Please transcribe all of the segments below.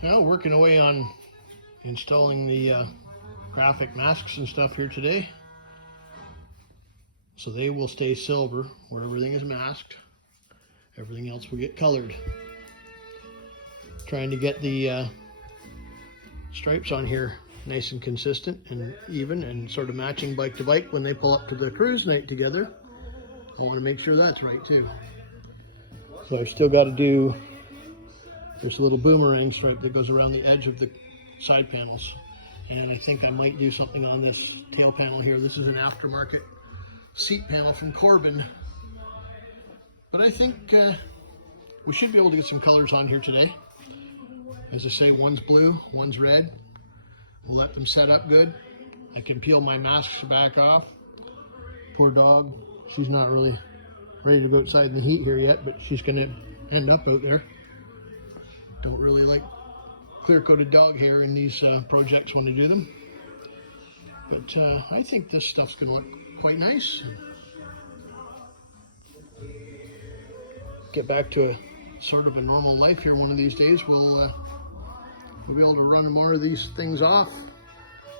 Well, working away on installing the graphic masks and stuff here today. So they will stay silver where everything is masked. Everything else will get colored. Trying to get the stripes on here nice and consistent and even and sort of matching bike to bike when they pull up to the cruise night together. I want to make sure that's right too. So I've still got to do, there's a little boomerang stripe that goes around the edge of the side panels. And then I think I might do something on this tail panel here. This is an aftermarket seat panel from Corbin. But I think we should be able to get some colors on here today. As I say, one's blue, one's red. We'll let them set up good. I can peel my masks back off. Poor dog, she's not really ready to go outside in the heat here yet, but she's gonna end up out there. Don't really like clear-coated dog hair in these projects when I do them. But I think this stuff's gonna look quite nice. Get back to a sort of a normal life here one of these days. We'll be able to run more of these things off.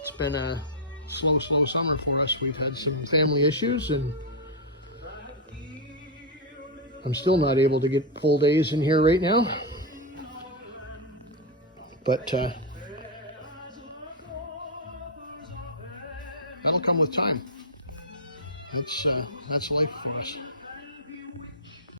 It's been a slow summer for us. We've had some family issues and I'm still not able to get full days in here right now. But that'll come with time. That's life for us.